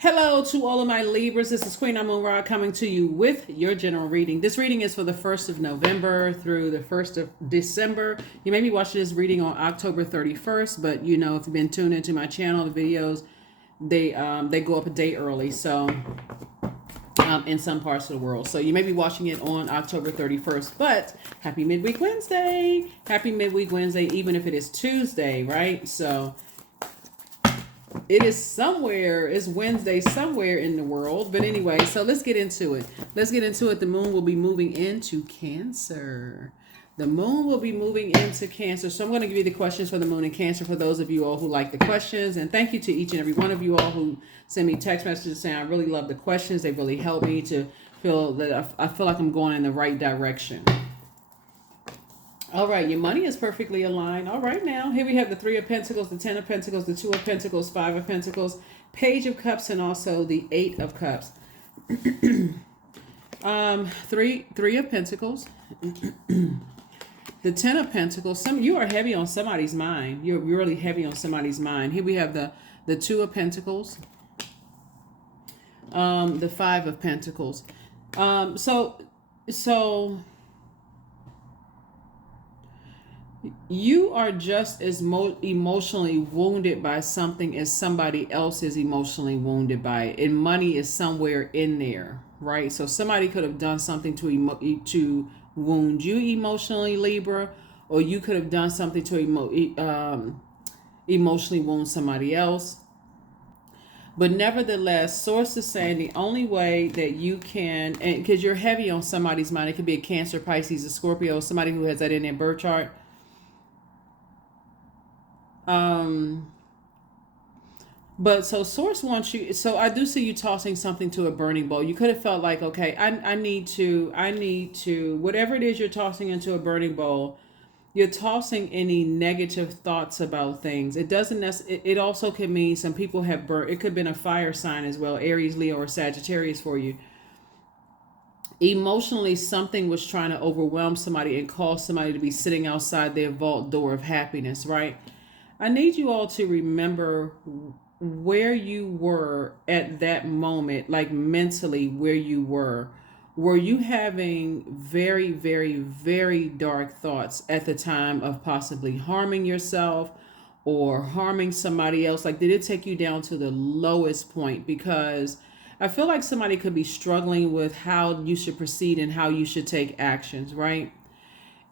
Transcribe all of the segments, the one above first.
Hello to all of my Libras. This is Queen Amun Ra coming to you with your general reading. This reading is for the 1st of November through the 1st of December. You may be watching this reading on October 31st, but you know, if you've been tuned into my channel, the videos, they go up a day early. So in some parts of the world. So you may be watching it on October 31st, but happy midweek Wednesday. Happy midweek Wednesday, even if it is Tuesday, right? So it is somewhere, it's Wednesday somewhere in the world. But anyway, so let's get into it. The moon will be moving into Cancer. The moon will be moving into Cancer. So I'm going to give you the questions for the moon in Cancer for those of you all who like the questions. And thank you to each and every one of you all who send me text messages saying I really love the questions. They really help me to feel that I feel like I'm going in the right direction. All right, your money is perfectly aligned. All right, now here we have the Three of Pentacles, the Ten of Pentacles, the Two of Pentacles, Five of Pentacles, Page of Cups, and also the Eight of Cups. Three of Pentacles, the Ten of Pentacles. You are heavy on somebody's mind. You're really heavy on somebody's mind. Here we have the Two of Pentacles, the Five of Pentacles. So. You are just as emotionally wounded by something as somebody else is emotionally wounded by it. And money is somewhere in there, right? So somebody could have done something to wound you emotionally, Libra, or you could have done something to emotionally wound somebody else. But nevertheless, source is saying the only way that you can, and because you're heavy on somebody's mind, it could be a Cancer, Pisces, a Scorpio, somebody who has that in their birth chart. But so source wants you, so I do see you tossing something to a burning bowl. You could have felt like, okay, I need to, whatever it is you're tossing into a burning bowl, you're tossing any negative thoughts about things. It doesn't it also could mean some people have burnt, it could have been a fire sign as well, Aries, Leo, or Sagittarius for you. Emotionally, something was trying to overwhelm somebody and cause somebody to be sitting outside their vault door of happiness, right? I need you all to remember where you were at that moment, like mentally where you were. Were you having very, very, very dark thoughts at the time of possibly harming yourself or harming somebody else? Like, did it take you down to the lowest point? Because I feel like somebody could be struggling with how you should proceed and how you should take actions, right?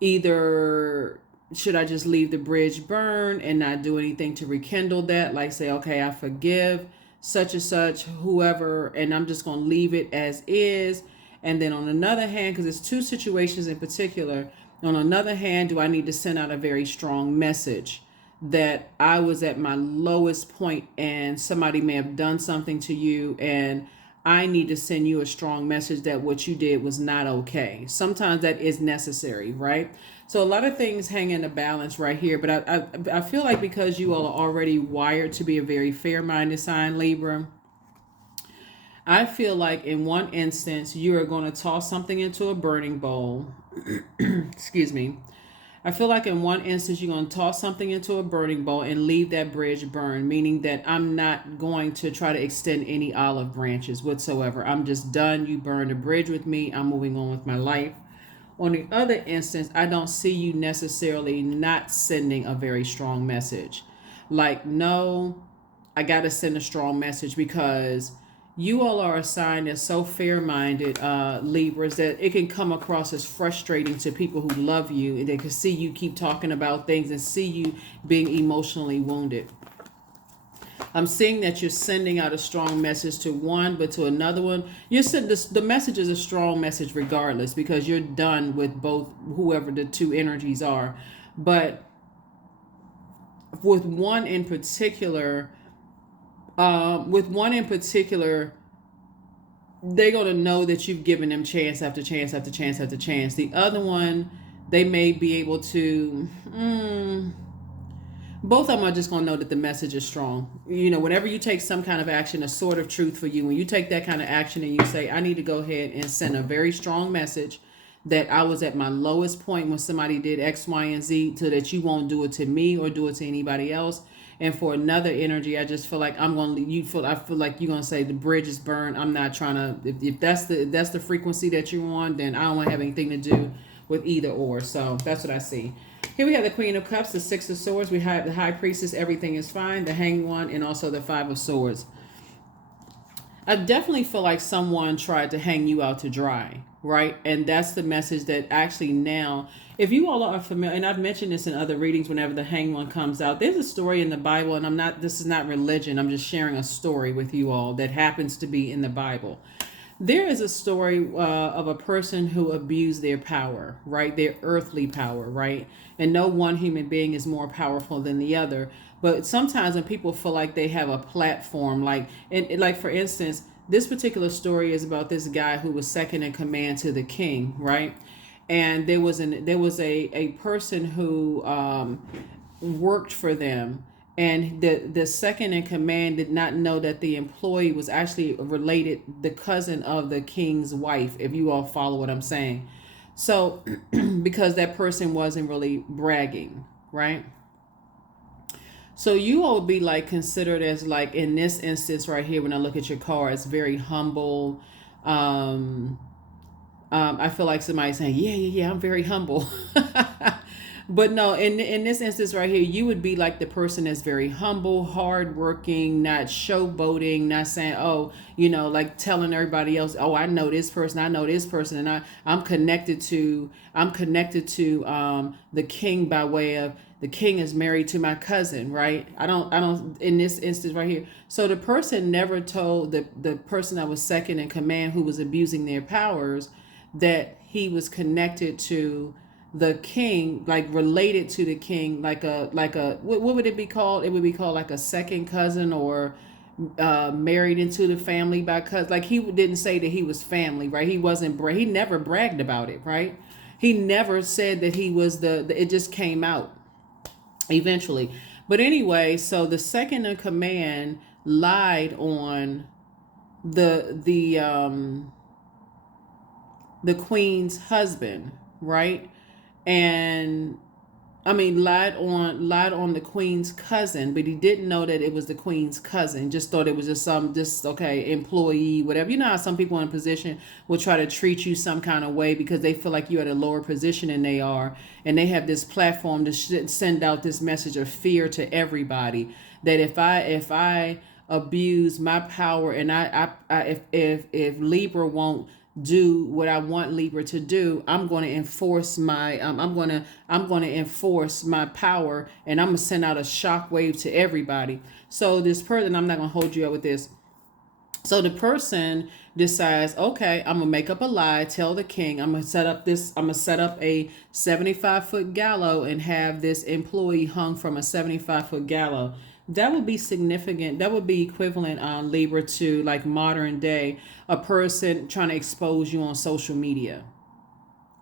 Either should I just leave the bridge burn and not do anything to rekindle that? Like say, okay, I forgive such and such, whoever, and I'm just going to leave it as is. And then on another hand, because it's two situations in particular, on another hand, do I need to send out a very strong message that I was at my lowest point and somebody may have done something to you and I need to send you a strong message that what you did was not okay. Sometimes that is necessary, right? So a lot of things hang in the balance right here. But I feel like because you all are already wired to be a very fair-minded sign, Libra, I feel like in one instance, you are going to toss something into a burning bowl. Excuse me. I feel like in one instance, you're going to toss something into a burning bowl and leave that bridge burn, meaning that I'm not going to try to extend any olive branches whatsoever. I'm just done. You burned a bridge with me. I'm moving on with my life. On the other instance, I don't see you necessarily not sending a very strong message. Like, no, I got to send a strong message because you all are a sign that's so fair-minded, Libras, that it can come across as frustrating to people who love you and they can see you keep talking about things and see you being emotionally wounded. I'm seeing that you're sending out a strong message to one, but to another one, you're sending this, the message is a strong message regardless because you're done with both, whoever the two energies are. But with one in particular, they're going to know that you've given them chance after chance after chance after chance. The other one, they may be able to, both of them are just going to know that the message is strong. You know, whenever you take some kind of action, a sword of truth for you, when you take that kind of action and you say, I need to go ahead and send a very strong message that I was at my lowest point when somebody did X, Y, and Z so that you won't do it to me or do it to anybody else. And for another energy, I just feel like I feel like you're gonna say the bridge is burned. I'm not trying to. If that's the frequency that you're on, then I don't want to have anything to do with either or. So that's what I see. Here we have the Queen of Cups, the Six of Swords. We have the High Priestess. Everything is fine. The Hanged One, and also the Five of Swords. I definitely feel like someone tried to hang you out to dry, right? And that's the message that actually now, if you all are familiar, and I've mentioned this in other readings whenever the Hanged One comes out, there's a story in the Bible, and this is not religion, I'm just sharing a story with you all that happens to be in the Bible. There is a story of a person who abused their power, right? Their earthly power, right? And no one human being is more powerful than the other. But sometimes when people feel like they have a platform, like for instance, this particular story is about this guy who was second in command to the king, right? And there was a person who worked for them, and the second in command did not know that the employee was actually related, the cousin of the king's wife, if you all follow what I'm saying. So because that person wasn't really bragging, right? So you all would be like considered as, like, in this instance right here, when I look at your cards, very humble. um I feel like somebody's saying, yeah, I'm very humble. But no, in this instance right here, you would be like the person that's very humble, hardworking, not showboating, not saying, oh, like telling everybody else, oh, I know this person, and I'm connected to the king by way of the king is married to my cousin, right? I don't in this instance right here. So the person never told the person that was second in command who was abusing their powers that he was connected to the king, like related to the king, what would it be called? It would be called like a second cousin, or married into the family by cousin. Like, he didn't say that he was family, right? He never bragged about it, right? He never said that he was it just came out eventually. But anyway, so the second in command lied on the queen's husband, right? And I mean, lied on the queen's cousin, but he didn't know that it was the queen's cousin. Just thought it was just okay, employee, whatever. You know how some people in a position will try to treat you some kind of way because they feel like you're at a lower position than they are, and they have this platform to send out this message of fear to everybody, that if I abuse my power, and if Libra won't do what I want Libra to do, I'm going to enforce my I'm going to enforce my power, and I'm going to send out a shockwave to everybody. So this person, I'm not going to hold you up with this. So the person decides, okay, I'm gonna make up a lie, tell the king, I'm gonna set up a 75-foot gallows and have this employee hung from a 75-foot gallows. That would be significant. That would be equivalent on Libra to, like, modern day, a person trying to expose you on social media,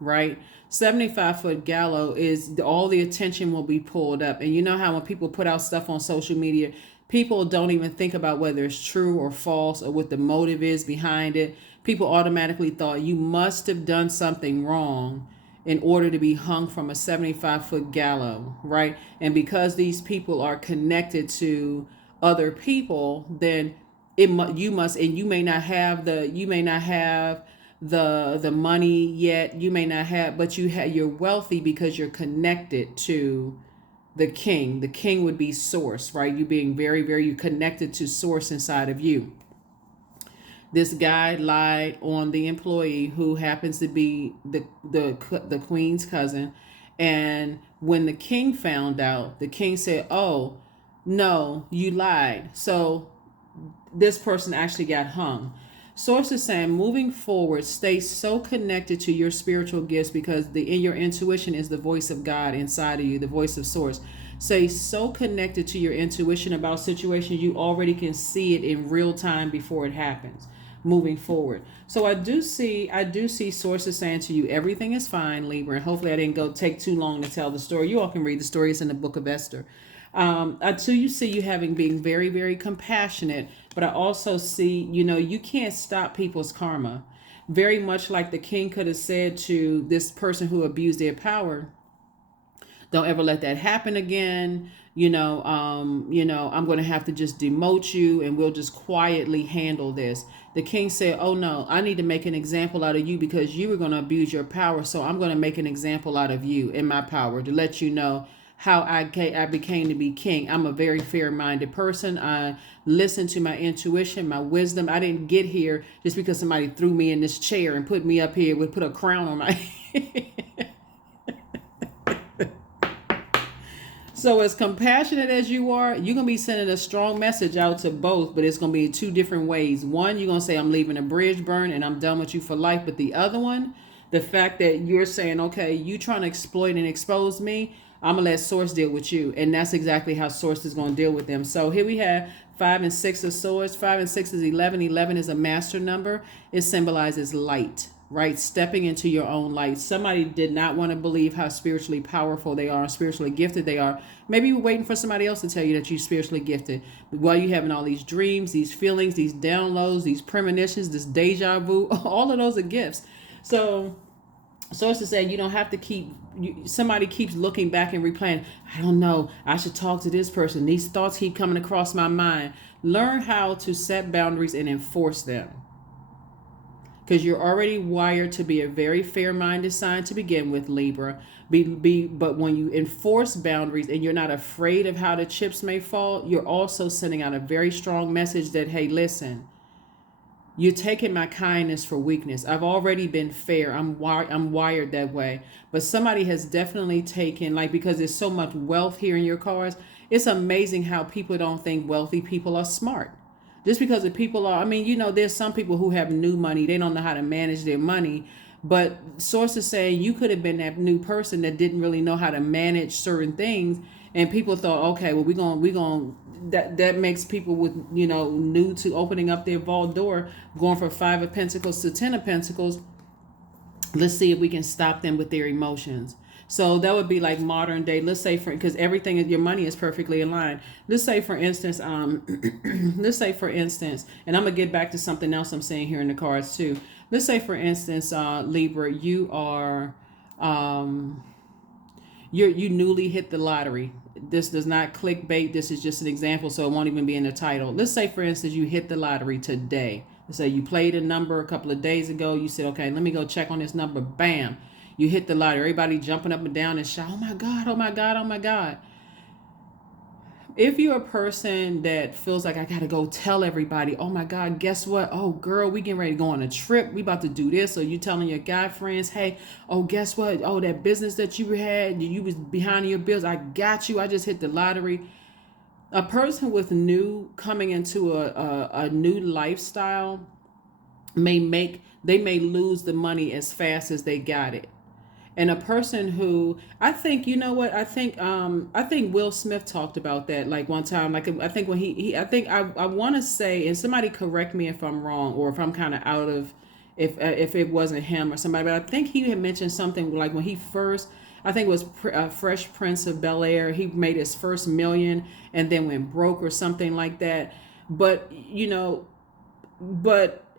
right? 75-foot gallows is all the attention will be pulled up. And you know how when people put out stuff on social media, people don't even think about whether it's true or false or what the motive is behind it. People automatically thought you must have done something wrong in order to be hung from a 75-foot gallows, right? And because these people are connected to other people, then you must, and you may not have the money yet, you may not have, but you're wealthy because you're connected to the king. The king would be source, right? You being very, very, you connected to source inside of you. This guy lied on the employee, who happens to be the queen's cousin. And when the king found out, the king said, oh, no, you lied. So this person actually got hung. Sources saying, moving forward, stay so connected to your spiritual gifts, because in your intuition is the voice of God inside of you, the voice of source. Stay so connected to your intuition about situations, you already can see it in real time before it happens. Moving forward. So I do see sources saying to you, everything is fine, Libra. And hopefully I didn't take too long to tell the story. You all can read the story. It's in the book of Esther. I too see you being very, very compassionate, but I also see, you can't stop people's karma. Very much like the king could have said to this person who abused their power, don't ever let that happen again. I'm going to have to just demote you and we'll just quietly handle this. The king said, oh no, I need to make an example out of you because you were going to abuse your power. So I'm going to make an example out of you in my power to let you know how I became to be king. I'm a very fair-minded person. I listen to my intuition, my wisdom. I didn't get here just because somebody threw me in this chair and put me up here, would put a crown on my head. So as compassionate as you are, you're going to be sending a strong message out to both, but it's going to be in two different ways. One, you're going to say, I'm leaving a bridge burn and I'm done with you for life. But the other one, the fact that you're saying, okay, you trying to exploit and expose me, I'm going to let Source deal with you. And that's exactly how Source is going to deal with them. So here we have 5 and 6 of swords. 5 and 6 is 11. 11 is a master number. It symbolizes light. Right? Stepping into your own light. Somebody did not want to believe how spiritually powerful they are, spiritually gifted they are. Maybe you're waiting for somebody else to tell you that you're spiritually gifted. But while you're having all these dreams, these feelings, these downloads, these premonitions, this deja vu, all of those are gifts. So it's to say you don't have to somebody keeps looking back and replaying, I don't know, I should talk to this person. These thoughts keep coming across my mind. Learn how to set boundaries and enforce them. Because you're already wired to be a very fair-minded sign to begin with, Libra. But when you enforce boundaries and you're not afraid of how the chips may fall, you're also sending out a very strong message that, hey, listen, you're taking my kindness for weakness. I've already been fair. I'm wired that way. But somebody has definitely taken, like, because there's so much wealth here in your cards, it's amazing how people don't think wealthy people are smart. Just because the people are, there's some people who have new money. They don't know how to manage their money. But sources say you could have been that new person that didn't really know how to manage certain things. And people thought, okay, well, that makes people with, new to opening up their vault door, going from 5 of Pentacles to 10 of Pentacles. Let's see if we can stop them with their emotions. So that would be like modern day. Let's say because everything in your money is perfectly aligned. Let's say for instance, and I'm gonna get back to something else I'm saying here in the cards too. Let's say for instance, Libra, you are, you newly hit the lottery. This does not clickbait. This is just an example, so it won't even be in the title. Let's say for instance, you hit the lottery today. Let's say you played a number a couple of days ago. You said, okay, let me go check on this number. Bam. You hit the lottery. Everybody jumping up and down and shout, oh my God, oh my God, oh my God. If you're a person that feels like I got to go tell everybody, oh my God, guess what? Oh girl, we getting ready to go on a trip. We about to do this. So you telling your guy friends, hey, oh, guess what? Oh, that business that you had, you was behind your bills. I got you. I just hit the lottery. A person with coming into a new lifestyle may lose the money as fast as they got it. And a person who, I think, you know what, I think Will Smith talked about that like one time. Like I think when I want to say, and somebody correct me if I'm wrong or if I'm kind of out of, if it wasn't him or somebody, but I think he had mentioned something like when he first, I think it was Fresh Prince of Bel-Air, he made his first million and then went broke or something like that. But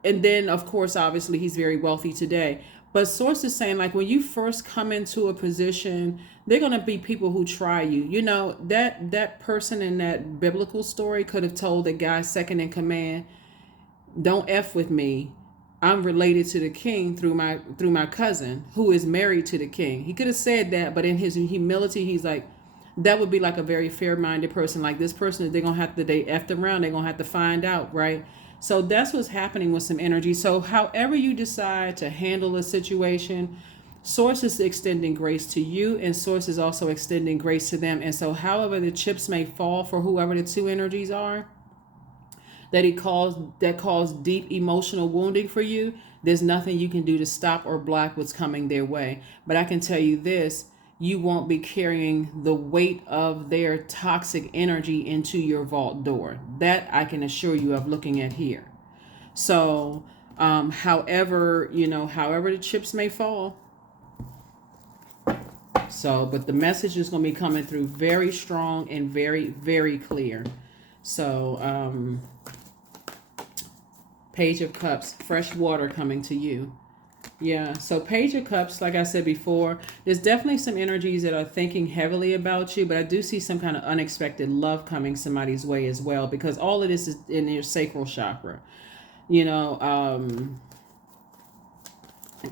and then of course obviously he's very wealthy today. But sources saying like when you first come into a position, they're gonna be people who try you. That person in that biblical story could have told the guy second in command, don't F with me. I'm related to the king through my cousin who is married to the king. He could have said that, but in his humility, he's like, that would be like a very fair-minded person. Like this person, they effed around, they're gonna have to find out, right? So that's what's happening with some energy. So however you decide to handle a situation, Source is extending grace to you and Source is also extending grace to them. And so however the chips may fall for whoever the two energies are that cause deep emotional wounding for you, there's nothing you can do to stop or block what's coming their way. But I can tell you this, you won't be carrying the weight of their toxic energy into your vault door. That I can assure you of looking at here. So, however the chips may fall. So, but the message is going to be coming through very strong and very, very clear. So, Page of Cups, fresh water coming to you. Yeah, so Page of Cups, like I said before, there's definitely some energies that are thinking heavily about you, but I do see some kind of unexpected love coming somebody's way as well, because all of this is in your sacral chakra. You know,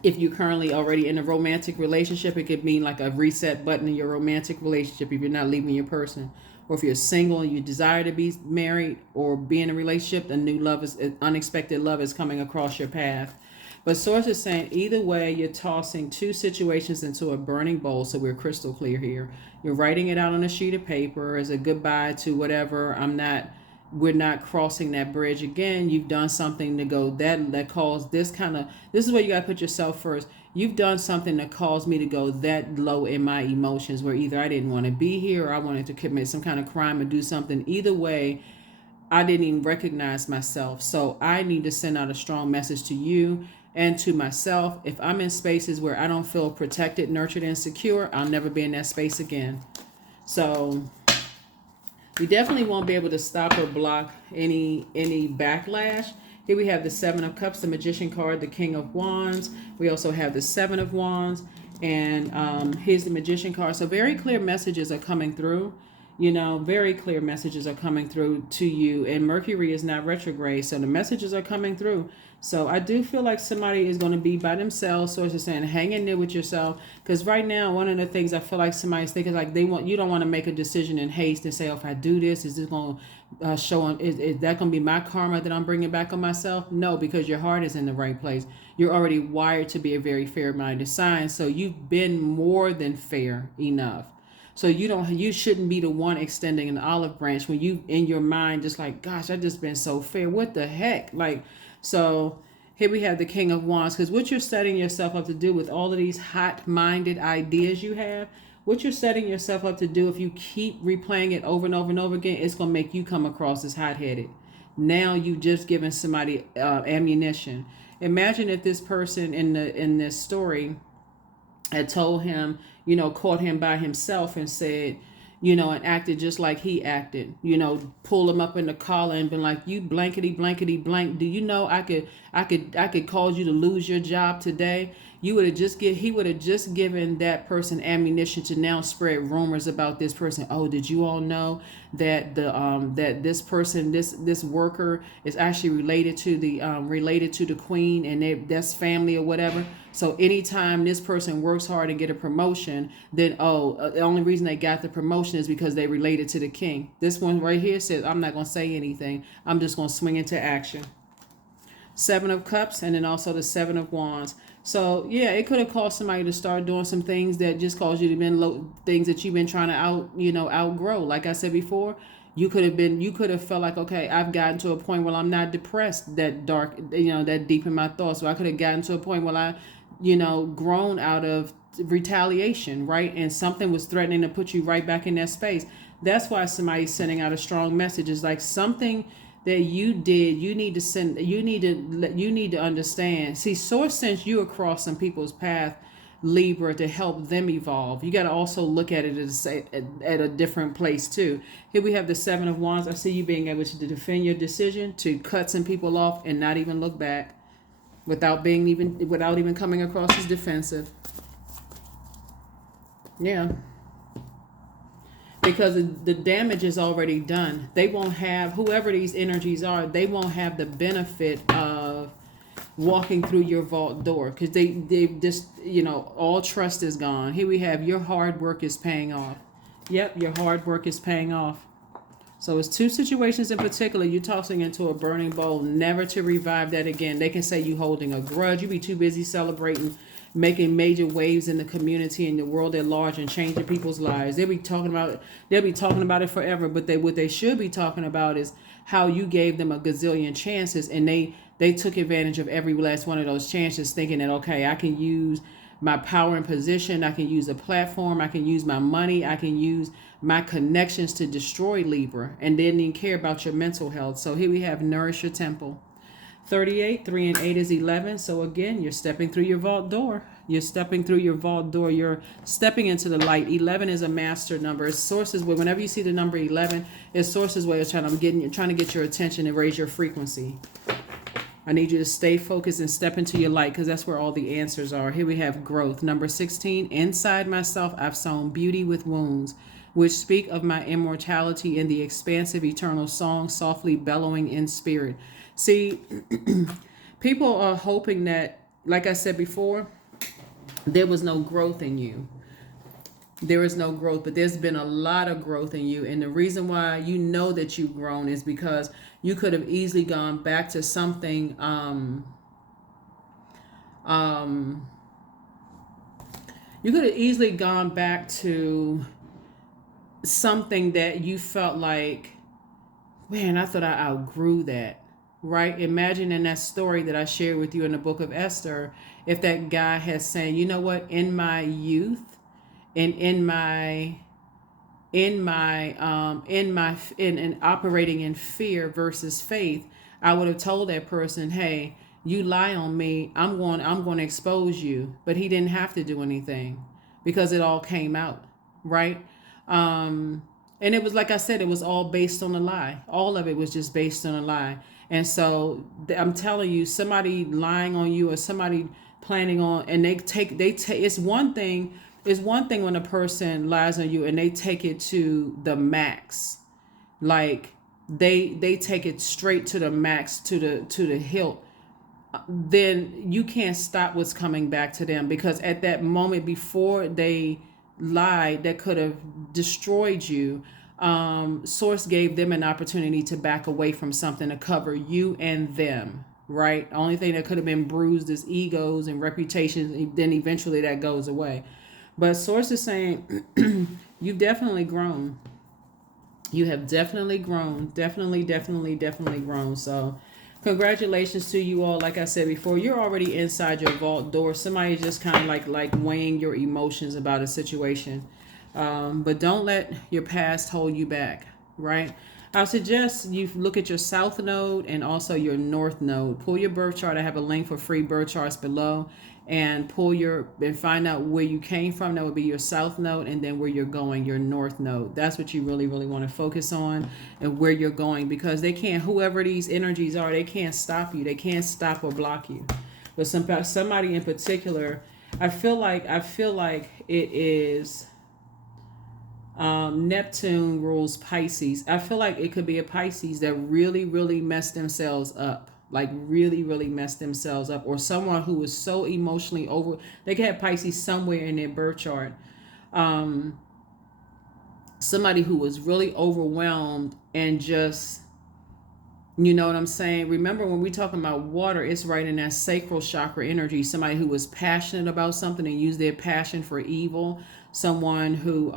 if you're currently already in a romantic relationship, it could mean like a reset button in your romantic relationship if you're not leaving your person. Or if you're single and you desire to be married or be in a relationship, a new love is unexpected love is coming across your path. But Source is saying either way, you're tossing two situations into a burning bowl, so we're crystal clear here. You're writing it out on a sheet of paper as a goodbye to whatever. We're not crossing that bridge again. You've done something to go that caused this is where you gotta put yourself first. You've done something that caused me to go that low in my emotions, where either I didn't want to be here or I wanted to commit some kind of crime or do something. Either way, I didn't even recognize myself. So I need to send out a strong message to you and to myself. If I'm in spaces where I don't feel protected, nurtured, and secure, I'll never be in that space again. So you definitely won't be able to stop or block any backlash. Here we have the Seven of Cups, the Magician card, the King of Wands. We also have the Seven of Wands, and here's the Magician card. So very clear messages are coming through. You know, very clear messages are coming through to you, and Mercury is not retrograde, so the messages are coming through. So I do feel like somebody is going to be by themselves. So it's saying, hang in there with yourself, because right now one of the things I feel like somebody's thinking, like you don't want to make a decision in haste and say, oh, if I do this, is this going to show on? Is that going to be my karma that I'm bringing back on myself? No, because your heart is in the right place. You're already wired to be a very fair-minded sign, so you've been more than fair enough. So you shouldn't be the one extending an olive branch when you in your mind just like, gosh, I just been so fair. What the heck? Like, so here we have the King of Wands, because what you're setting yourself up to do with all of these hot-minded ideas you have, what you're setting yourself up to do, if you keep replaying it over and over and over again, it's going to make you come across as hot-headed. Now you just given somebody ammunition. Imagine if this person in this story had told him, caught him by himself and said, and acted just like he acted, pull him up in the collar and been like, you blankety blankety blank. Do you know I could cause you to lose your job today? He would have just given that person ammunition to now spread rumors about this person. Oh, did you all know that that this person, this worker is actually related to the queen, and that's family or whatever. So anytime this person works hard and get a promotion, then the only reason they got the promotion is because they related to the king. This one right here says, I'm not going to say anything. I'm just going to swing into action. Seven of Cups, and then also the Seven of Wands. So yeah, it could have caused somebody to start doing some things that just caused you to been things that you've been trying to outgrow. Like I said before, you could have felt like, okay, I've gotten to a point where I'm not depressed that dark, that deep in my thoughts. So I could have gotten to a point where I, grown out of retaliation, right? And something was threatening to put you right back in that space. That's why somebody's sending out a strong message. It's like something that you did, you need to understand. See, Source sends you across some people's path, Libra, to help them evolve. You got to also look at it at a different place too. Here we have the Seven of Wands. I see you being able to defend your decision, to cut some people off and not even look back, without even coming across as defensive. Yeah. Because the damage is already done. They won't have, whoever these energies are, they won't have the benefit of walking through your vault door, because they just, all trust is gone. Here we have, your hard work is paying off. Yep, your hard work is paying off. So it's two situations in particular you're tossing into a burning bowl, never to revive that again. They can say you holding a grudge. You be too busy celebrating, making major waves in the community and the world at large, and changing people's lives. They'll be talking about it forever. But what they should be talking about is how you gave them a gazillion chances, and they took advantage of every last one of those chances, thinking that, okay, I can use my power and position, I can use a platform, I can use my money, I can use my connections to destroy Libra, and didn't even care about your mental health. So here we have nourish your temple. 38, 3 and 8 is 11. So again, you're stepping through your vault door. You're stepping through your vault door. You're stepping into the light. 11 is a master number. It's Source's way. Whenever you see the number 11, it's Source's way of trying to get your attention and raise your frequency. I need you to stay focused and step into your light, because that's where all the answers are. Here we have growth. Number 16, inside myself, I've sown beauty with wounds, which speak of my immortality in the expansive eternal song, softly bellowing in spirit. See, people are hoping that, like I said before, there was no growth in you. There is no growth, but there's been a lot of growth in you. And the reason why you know that you've grown is because you could have easily gone back to something. You could have easily gone back to something that you felt like, man, I thought I outgrew that. Right? Imagine in that story that I shared with you in the book of Esther, if that guy has said, you know what, in my youth, and in operating in fear versus faith, I would have told that person, hey, you lie on me, I'm going to expose you. But he didn't have to do anything, because it all came out, right? And it was, like I said, it was all based on a lie. All of it was just based on a lie. And so I'm telling you, somebody lying on you, or somebody planning on, and they take it's one thing when a person lies on you and they take it to the max. Like they take it straight to the max, to the hilt. Then you can't stop what's coming back to them, because at that moment before they lied that could have destroyed you, source gave them an opportunity to back away from something to cover you and them, right? The only thing that could have been bruised is egos and reputations. Then eventually that goes away. But source is saying you've definitely grown. You have definitely grown. Definitely grown. So congratulations to you all. Like I said before, you're already inside your vault door. Somebody's just kind of like weighing your emotions about a situation. But don't let your past hold you back, right? I suggest you look at your south node and also your north node. Pull your birth chart. I have a link for free birth charts below, and find out where you came from. That would be your south node, and then where you're going, your north node. That's what you really want to focus on, and where you're going, because they can't, whoever these energies are, they can't stop you. They can't stop or block you. But somebody in particular, I feel like it is. Neptune rules Pisces. I feel like it could be a Pisces that really messed themselves up, like really messed themselves up, or someone who was so emotionally over. They could have Pisces somewhere in their birth chart. Somebody who was really overwhelmed and just, you know what I'm saying? Remember, when we talking about water, it's right in that sacral chakra energy. Somebody who was passionate about something and used their passion for evil. Someone who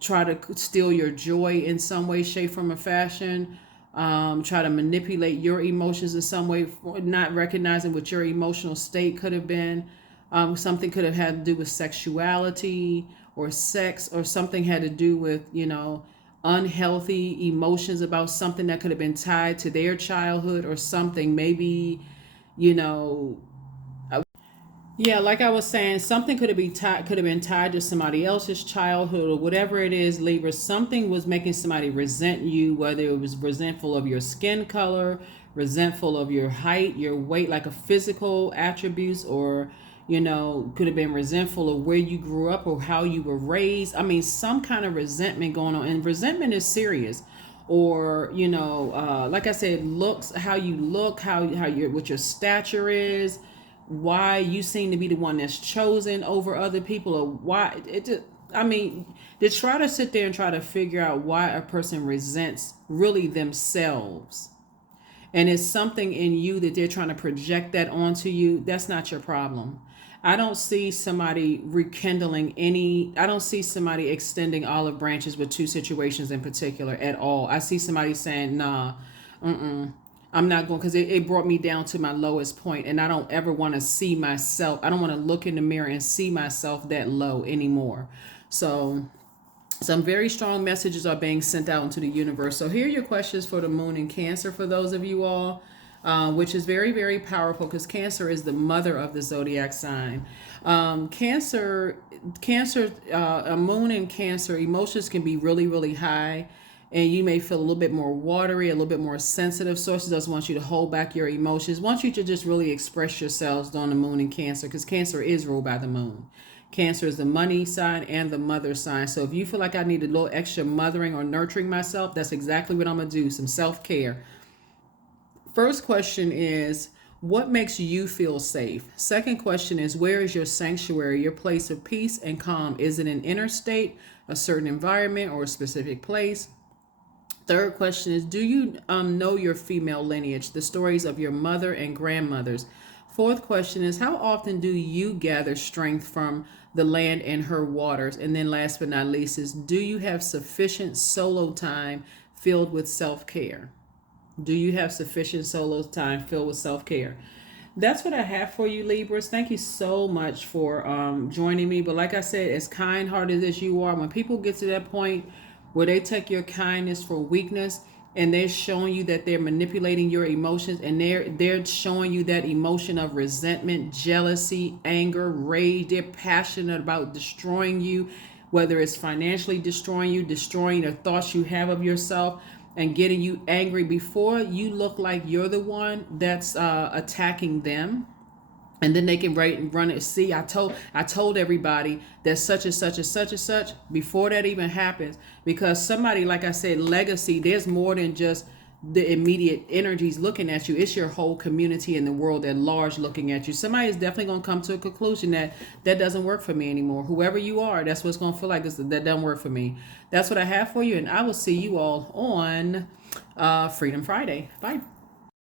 try to steal your joy in some way, shape, form, or fashion. Try to manipulate your emotions in some way, not recognizing what your emotional state could have been. Something could have had to do with sexuality or sex, or something had to do with, unhealthy emotions about something that could have been tied to their childhood, or something maybe, you know, yeah, like I was saying, something could have been tied to somebody else's childhood, or whatever it is, Libra. Something was making somebody resent you, whether it was resentful of your skin color, resentful of your height, your weight, like a physical attributes, or could have been resentful of where you grew up or how you were raised. I mean, some kind of resentment going on, and resentment is serious. Or like I said, looks, how you look, how your what your stature is, why you seem to be the one that's chosen over other people, or why it just, I mean, to try to sit there and try to figure out why a person resents really themselves, and it's something in you that they're trying to project that onto you. That's not your problem. I don't see somebody I don't see somebody extending olive branches with two situations in particular at all. I see somebody saying, nah, I'm not going, because it brought me down to my lowest point, and I don't ever want to see myself. I don't want to look in the mirror and see myself that low anymore. So some very strong messages are being sent out into the universe. So here are your questions for the moon in Cancer, for those of you all, which is very powerful, because Cancer is the mother of the zodiac sign. Cancer, a moon in Cancer, emotions can be really high, and you may feel a little bit more watery, a little bit more sensitive. Sources doesn't want you to hold back your emotions, want you to just really express yourselves during the moon in Cancer, because Cancer is ruled by the moon. Cancer is the money sign and the mother sign. So if you feel like I need a little extra mothering or nurturing myself, that's exactly what I'm going to do. Some self-care. First question is, what makes you feel safe? Second question is, where is your sanctuary, your place of peace and calm? Is it an inner state, a certain environment, or a specific place? Third question is, do you know your female lineage, the stories of your mother and grandmothers? Fourth question is, how often do you gather strength from the land and her waters? And then last but not least is, do you have sufficient solo time filled with self-care? Do you have sufficient solo time filled with self-care? That's what I have for you, Libras. Thank you so much for joining me. But like I said, as kind-hearted as you are, when people get to that point where they take your kindness for weakness, and they're showing you that they're manipulating your emotions, and they're showing you that emotion of resentment, jealousy, anger, rage. They're passionate about destroying you, whether it's financially destroying you, destroying the thoughts you have of yourself, and getting you angry before you look like you're the one that's attacking them. And then they can run it. See, I told everybody that such and such and such and such before that even happens. Because somebody, like I said, legacy, there's more than just the immediate energies looking at you. It's your whole community and the world at large looking at you. Somebody is definitely going to come to a conclusion that doesn't work for me anymore. Whoever you are, that's what's going to feel like that doesn't work for me. That's what I have for you. And I will see you all on Freedom Friday. Bye.